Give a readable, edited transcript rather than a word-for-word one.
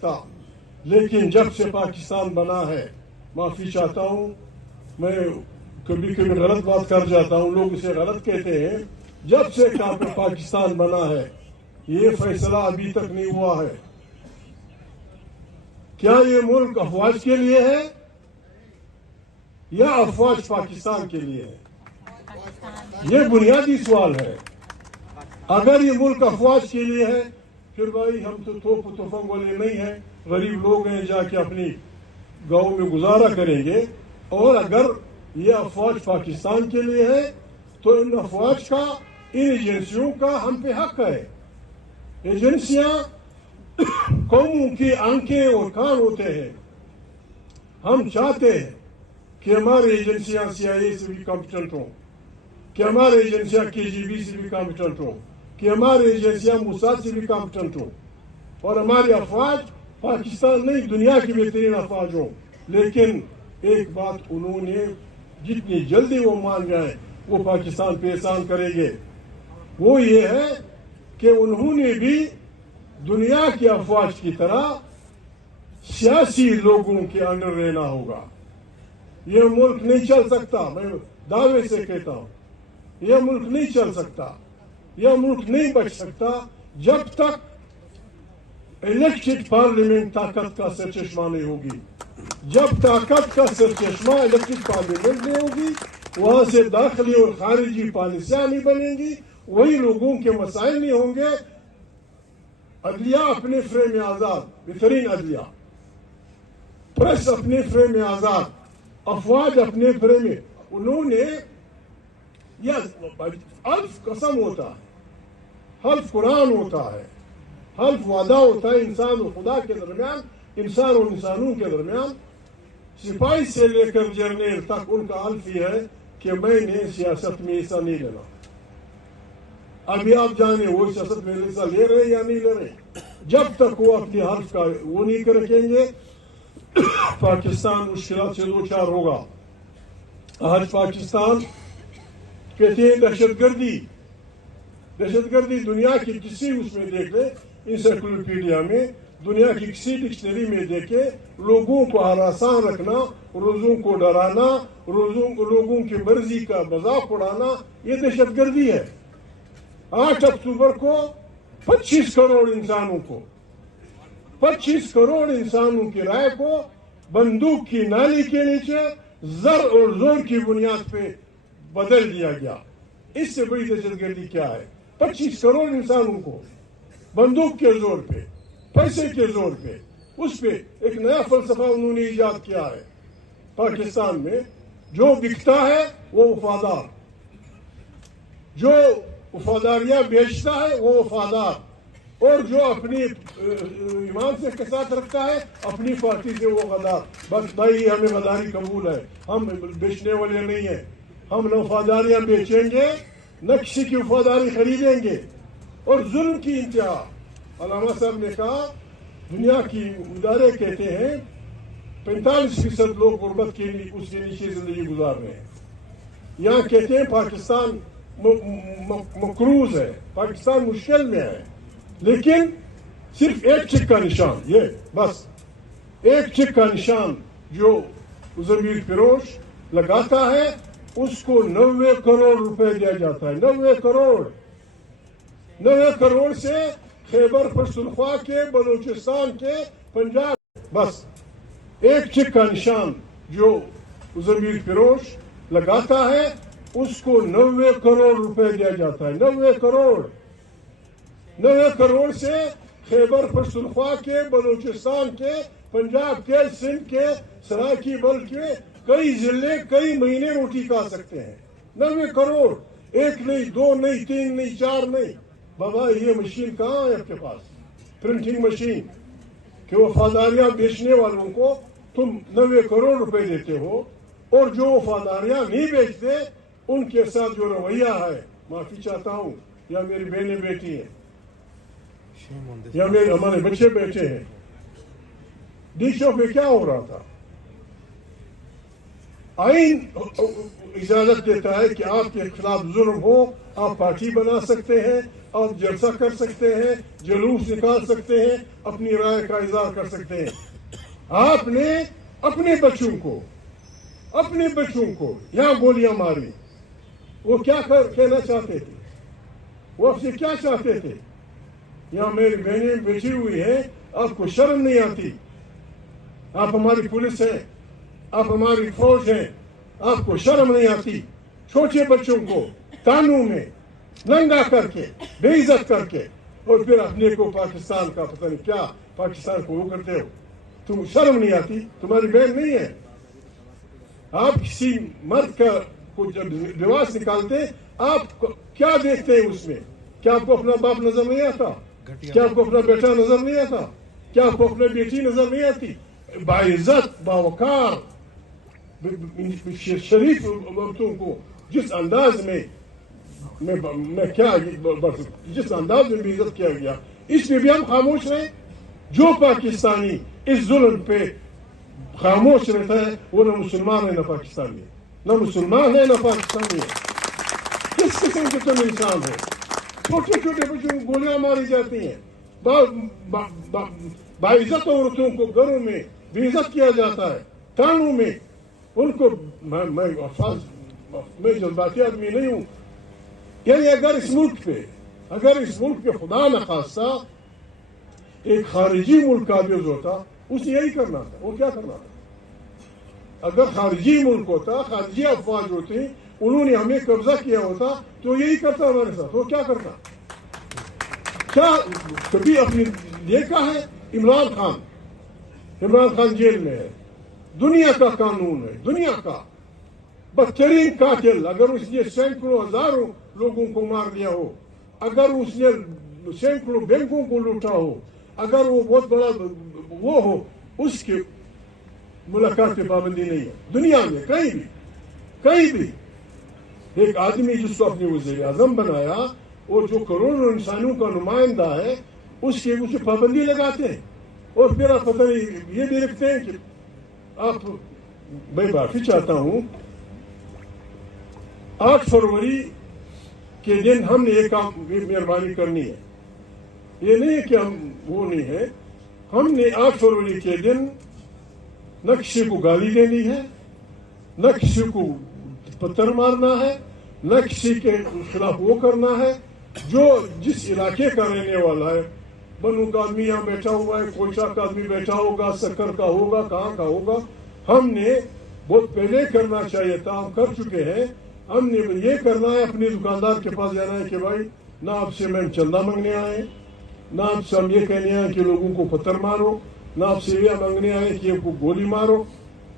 تھا، لیکن جب سے پاکستان بنا ہے، معافی چاہتا ہوں میں کبھی کبھی غلط بات کر جاتا ہوں، لوگ اسے غلط کہتے ہیں، جب سے پاکستان بنا ہے یہ فیصلہ ابھی تک نہیں ہوا ہے کیا یہ ملک افواج کے لیے ہے یا افواج پاکستان کے لیے ہے؟ یہ بنیادی سوال ہے۔ اگر یہ ملک افواج کے لیے ہے پھر بھائی ہم تو توپ و تفنگ والے نہیں ہیں، غریب لوگ ہیں، جا کے اپنی گاؤں میں گزارا کریں گے۔ اور اگر یہ افواج پاکستان کے لیے ہے تو ان افواج کا، ان ایجنسیوں کا ہم پہ حق ہے۔ ایجنسیاں قوموں کی آنکھیں اور کان ہوتے ہیں۔ ہم چاہتے ہیں کہ ہماری ایجنسیاں CIA سے بھی کمپیٹنٹ ہوں، کہ ہماری ایجنسیاں KGB سے بھی کمپیٹنٹ ہوں، کہ ہماری ایجنسیاں موساد سے بھی کمپیٹنٹ ہوں، اور ہماری افواج پاکستان نہیں دنیا کی بہترین افواج ہوں۔ لیکن ایک بات انہوں نے جتنی جلدی وہ مان جائیں وہ پاکستان پہ احسان کریں گے، وہ یہ ہے کہ انہوں نے بھی دنیا کی افواج کی طرح سیاسی لوگوں کے انڈر رہنا ہوگا۔ یہ ملک نہیں چل سکتا، میں دعوے سے کہتا ہوں یہ ملک نہیں چل سکتا، یہ ملک نہیں بچ سکتا جب تک الیکٹڈ پارلیمنٹ طاقت کا سرچشمہ نہیں ہوگی۔ جب طاقت کا سرچشمہ الیکٹڈ پارلیمنٹ نہیں ہوگی، وہاں سے داخلی اور خارجی پالیسیاں نہیں بنیں گی، وہی لوگوں کے مسائل نہیں ہوں گے۔ عدلیہ اپنے فریم میں آزاد، بہترین عدلیہ، پریس اپنے فریم میں آزاد، افواج اپنے فریم میں، انہوں نے حلف قسم ہوتا ہے، حلف قرآن ہوتا ہے، حلف وعدہ ہوتا ہے انسان اور خدا کے درمیان، انسان اور انسانوں کے درمیان۔ سپاہی سے لے کر جرنیل تک ان کا حلف یہ ہے کہ میں نے سیاست میں حصہ نہیں لینا۔ ابھی آپ جانے وہ سیاست میں حصہ لے رہے یا نہیں لے رہے، جب تک وہ اپنی حلف کا وہ نہیں کر رکھیں گے پاکستان مشکلات سے دوچار ہوگا۔ آج پاکستان کہتے ہیں دہشت گردی دنیا کی کسی اس میں دیکھ لیں، انسائکلوپیڈیا میں، دنیا کی کسی ڈکشنری میں دیکھے، لوگوں کو ہراساں رکھنا، روزوں کو ڈرانا، لوگوں کی مرضی کا مذاق اڑانا، یہ دہشت گردی ہے۔ 8 اکتوبر کو 25 کروڑ انسانوں کی رائے کو بندوق کی نالی کے نیچے زر اور زور کی بنیاد پہ بدل دیا گیا۔ اس سے بڑی دہشت گردی کیا ہے؟ 25 کروڑ انسانوں کو بندوق کے زور پہ، پیسے کے زور پہ، اس پہ ایک نیا فلسفہ انہوں نے ایجاد کیا ہے پاکستان میں۔ جو بکتا ہے وہ وفادار، جو وفاداریاں بیچتا ہے وہ وفادار، اور جو اپنی ایمان سے کسات رکھتا ہے اپنی پارٹی سے وہ غدار۔ بس بھائی ہمیں غداری قبول ہے، ہم بیچنے والے نہیں ہیں، ہم نہ وفاداریاں بیچیں گے نہ کسی کی وفاداری خریدیں گے۔ اور ظلم کی انتہا، علامہ صاحب نے کہا دنیا کی ادارے کہتے ہیں 45% لوگ غربت کے لیے اس کے نیچے زندگی گزار رہے ہیں۔ یہاں کہتے ہیں پاکستان مقروض ہے، پاکستان مشکل میں ہے، لیکن صرف ایک چک کا نشان، یہ بس ایک چک کا نشان جو ضمیر فروش لگاتا ہے اس کو 90 کروڑ روپے دیا جاتا ہے۔ 90 کروڑ سے خیبر پختونخوا کے، بلوچستان کے، پنجاب، بس ایک چک کا نشان جو ضمیر فروش لگاتا ہے اس کو 90 کروڑ روپے دیا جاتا ہے۔ 90 کروڑ سے خیبر پختونخوا کے، بلوچستان کے، پنجاب کے، سندھ کے، سرائیکی بل کے کئی ضلع کئی مہینے روٹی کھا سکتے ہیں۔ 90 کروڑ، ایک نہیں، 2 نہیں، 3 نہیں، 4 نہیں۔ بابا یہ مشین کہاں ہے آپ کے پاس؟ پرنٹنگ مشین، کہ وفاداریاں بیچنے والوں کو تم 90 کروڑ روپے دیتے ہو، اور جو وفاداریاں نہیں بیچتے ان کے ساتھ جو رویہ ہے، معافی چاہتا ہوں، یا میری بہنیں بیٹی ہیں یا ہمارے بچے بیٹھے ہیں، ڈی چوک میں کیا ہو رہا تھا؟ آئین اجازت دیتا ہے کہ آپ کے خلاف ظلم ہو آپ پارٹی بنا سکتے ہیں، آپ جلسہ کر سکتے ہیں، جلوس نکال سکتے ہیں، اپنی رائے کا اظہار کر سکتے ہیں۔ آپ نے اپنے بچوں کو یہاں گولیاں ماری، وہ کیا کہنا چاہتے تھے؟ وہ آپ سے کیا چاہتے تھے؟ یہاں میری بہنیں بیٹھی ہوئی ہیں، آپ کو شرم نہیں آتی؟ آپ ہماری پولیس ہیں، آپ ہماری فوج ہیں، آپ کو شرم نہیں آتی؟ چھوٹے بچوں کو تانوں میں ننگا کر کے بے عزت کر کے اور پھر اپنے کو پاکستان کا پتہ نہیں کیا پاکستان کو وہ کرتے ہو، تم شرم نہیں آتی؟ تمہاری بہن نہیں ہے؟ آپ کسی مرد کا کو جب لباس نکالتے آپ کیا دیکھتے ہیں اس میں؟ کیا آپ کو اپنا باپ نظر نہیں آتا؟ کیا آپ کو اپنا بیٹا نظر نہیں آتا؟ کیا آپ کو اپنی بیٹی نظر نہیں آتی؟ باعزت باوقار شریف عورتوں کو جس انداز میں جس انداز میں بھی عزت کیا گیا، اس پہ بھی ہم خاموش رہے؟ جو پاکستانی اس ظلم پہ خاموش رہتا ہے وہ نہ مسلمان ہے نہ پاکستانی ہے، نہ مسلمان ہے نہ پاکستانی ہے۔ کس قسم کے تم انسان ہے؟ چھوٹے چھوٹے بچوں کو گولیاں ماری جاتی ہیں، باعزت عورتوں کو گھروں میں بے عزت کیا جاتا ہے، تھانوں میں ان کو میں جذباتی آدمی نہیں ہوں، یعنی اگر اس ملک پہ خدا نخواستہ ایک خارجی ملک قابض ہوتا، اسے یہی کرنا تھا۔ وہ کیا کرنا تھا؟ اگر خارجی ملک ہوتا، خارجی افواج ہوتی، انہوں نے ہمیں قبضہ کیا ہوتا تو یہی کرتا ہمارے ساتھ۔ وہ کیا کرتا؟ کیا کبھی اپنی دیکھا ہے؟ عمران خان جیل میں ہے، دنیا کا قانون ہے، دنیا کا بدترین قاتل، اگر اس نے سینکڑوں ہزاروں لوگوں کو مار دیا ہو، اگر اس نے سینکڑوں بینکوں کو لوٹا ہو، اگر وہ بہت بڑا وہ ہو، اس کی ملاقات پہ پابندی نہیں ہے دنیا میں کہیں بھی۔ ایک آدمی جس کو اپنے وزیر اعظم بنایا اور جو کروڑوں انسانوں کا نمائندہ ہے، اس کی پابندی لگاتے ہیں، اور پھر آپ پتہ نہیں یہ بھی لکھتے ہیں کہ آپ، میں معافی چاہتا ہوں، 8 فروری کے دن ہم نے ایک کام مہربانی کرنی ہے، یہ نہیں کہ ہم وہ نہیں ہے، ہم نے 8 فروری کے دن نہ کسی کو گالی دینی ہے، نہ کسی کو پتھر مارنا ہے، نہ کسی کے خلاف وہ کرنا ہے۔ جو جس علاقے کا رہنے والا ہے، بنو کا آدمی یہاں بیٹھا ہوا ہے، کوئٹہ کا آدمی بیٹھا ہوگا، سکر کا ہوگا، کہاں کا ہوگا، ہم نے بہت پہلے کرنا چاہیے تھا، ہم کر چکے ہیں۔ ہم نے یہ کرنا ہے، اپنے دکاندار کے پاس جانا ہے کہ بھائی نہ آپ سے میں چندہ مانگنے آئے، نہ آپ سے ہم یہ کہنے آئے کہ لوگوں کو پتھر مارو، نہ آپ سے یہ مانگنے آئے کہ یہ کو گولی مارو۔